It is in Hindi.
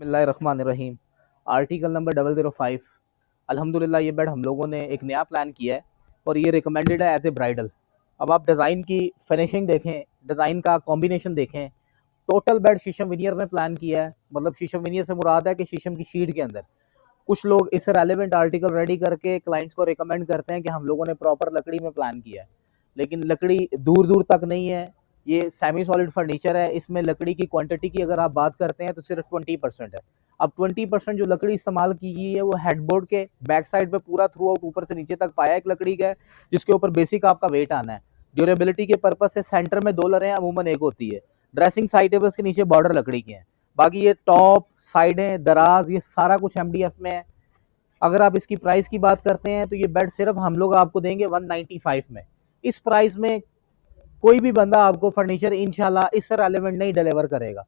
बिस्मिल्लाहिर्रहमानिर्रहीम। Article number 005। अल्हम्दुलिल्लाह ये बेड हम लोगों ने एक नया प्लान किया है और ये रिकमेंडेड है एज ए ब्राइडल। अब आप डिज़ाइन की फिनिशिंग देखें, डिज़ाइन का कॉम्बिनेशन देखें। टोटल बेड शीशम विनियर में प्लान किया है, मतलब शीशम विनियर से मुराद है कि शीशम की शीट के अंदर। कुछ लोग इससे रेलेवेंट आर्टिकल रेडी करके क्लाइंट्स को रिकमेंड करते हैं कि हम लोगों ने प्रॉपर लकड़ी में प्लान किया है, लेकिन लकड़ी दूर दूर तक नहीं है। ये सेमी सॉलिड फर्नीचर है, इसमें लकड़ी की क्वांटिटी की अगर आप बात करते हैं तो सिर्फ 20% है। अब 20% जो लकड़ी इस्तेमाल की गई है वो हेडबोर्ड के बैक साइड पे पूरा थ्रू आउट ऊपर से नीचे तक पाया एक लकड़ी का है, जिसके ऊपर बेसिक आपका वेट आना है। ड्यूरेबिलिटी के पर्पज से सेंटर में दो लरें अमूमन एक होती है। ड्रेसिंग साइड टेबल्स के नीचे बॉर्डर लकड़ी के हैं। बाकी ये टॉप साइडें दराज ये सारा कुछ एमडीएफ में है। अगर आप इसकी प्राइस की बात करते हैं तो ये बेड सिर्फ हम लोग आपको देंगे 195 में। इस प्राइस में कोई भी बंदा आपको फर्नीचर इंशाल्लाह इससे रेलेवेंट नहीं डिलीवर करेगा।